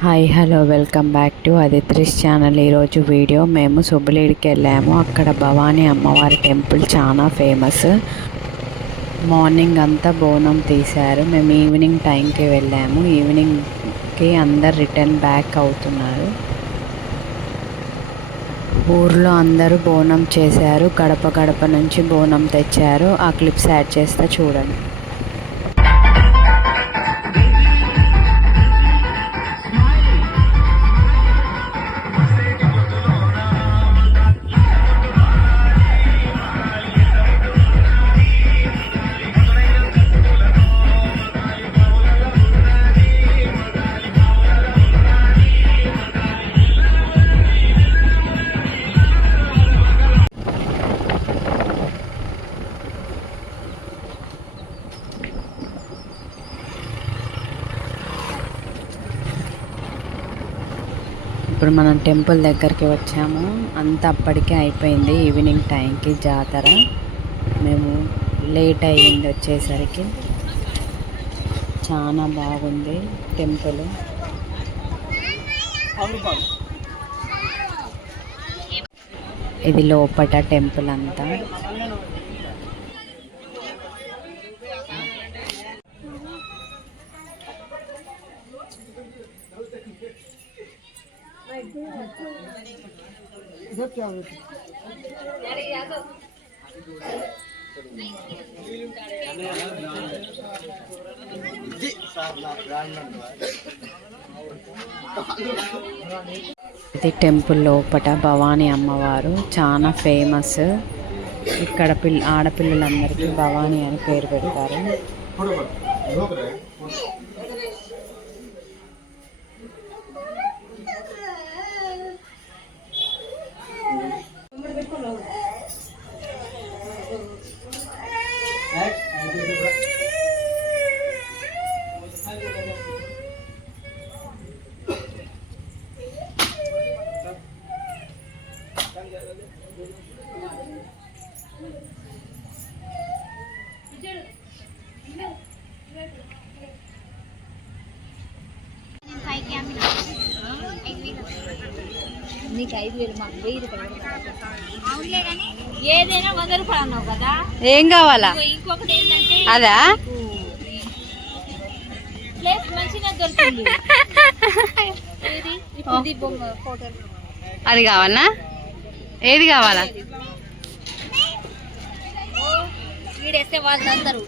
Hi hello welcome back to Aditri's channel. ఈరోజు video మేము సుబ్బులేడికి వెళ్ళాము. అక్కడ భవానీ అమ్మవారి టెంపుల్ చాలా ఫేమస్. మార్నింగ్ అంతా బోనం తీశారు. మేము ఈవినింగ్ టైంకి వెళ్ళాము. ఈవినింగ్కి అందరు రిటర్న్ బ్యాక్ అవుతున్నారు. ఊర్లో అందరూ బోనం చేశారు. గడప గడప నుంచి బోనం తెచ్చారు. ఆ క్లిప్స్ యాడ్ చేస్తే చూడండి. ఇప్పుడు మనం టెంపుల్ దగ్గరికి వచ్చాము. అంతా అప్పటికే అయిపోయింది. ఈవినింగ్ టైంకి జాతర. మేము లేట్ అయ్యింది వచ్చేసరికి. చాలా బాగుంది టెంపుల్. ఇది లోపట టెంపుల్ అంతా. ఇది టెంపుల్ లోపట భవానీ అమ్మవారు చాలా ఫేమస్. ఇక్కడ ఆడపిల్లలందరికీ భవానీ అని పేరు పెడతారు. నీకు 5,000 మాకు 1000 రూపాయలు. అవునులే కానీ ఏదైనా 100 రూపాయలు అన్నావు కదా. ఏం కావాలా? ఇంకొకటి ఏంటంటే అదా ప్లేస్ మంచిగా దొరుకుతుంది. ఇది బొమ్మ ఫోటో అది కావాలా? ఏది కావాలా? వీడేస్తే వాళ్ళు అందరూ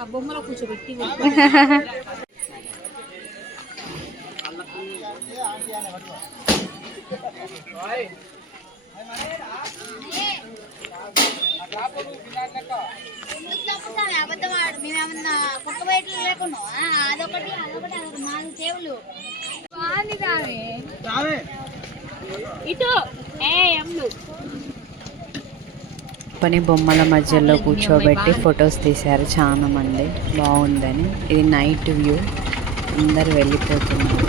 ఆ బొమ్మలో కూర్చోబెట్టి అబద్ధమాడు. మేమేమన్నా కుక్క బయటలు లేకుండా అదొకటి అదొకటి 4 టేబుల్ ఇటు పని బొమ్మల మధ్యలో కూర్చోబెట్టి ఫొటోస్ తీశారు చాలా మంది. బాగుందని. ఇది నైట్ వ్యూ. అందరు వెళ్ళిపోతున్నారు.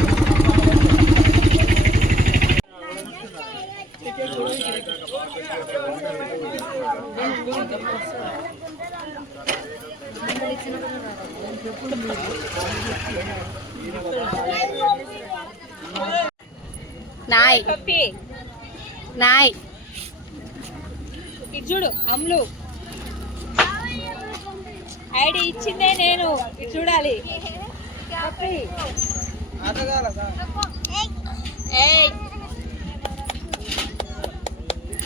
నాయ్ నాయ్ చూడు అమ్ములు ఐడి ఇచ్చిందే నేను. ఇది చూడాలి.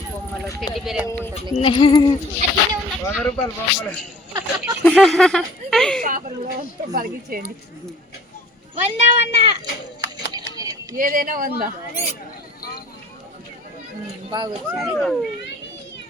బొమ్మలో టెడ్డీ బేర్ పలిగించేయండి. 100 ఏదైనా 100 బాగా వచ్చింది.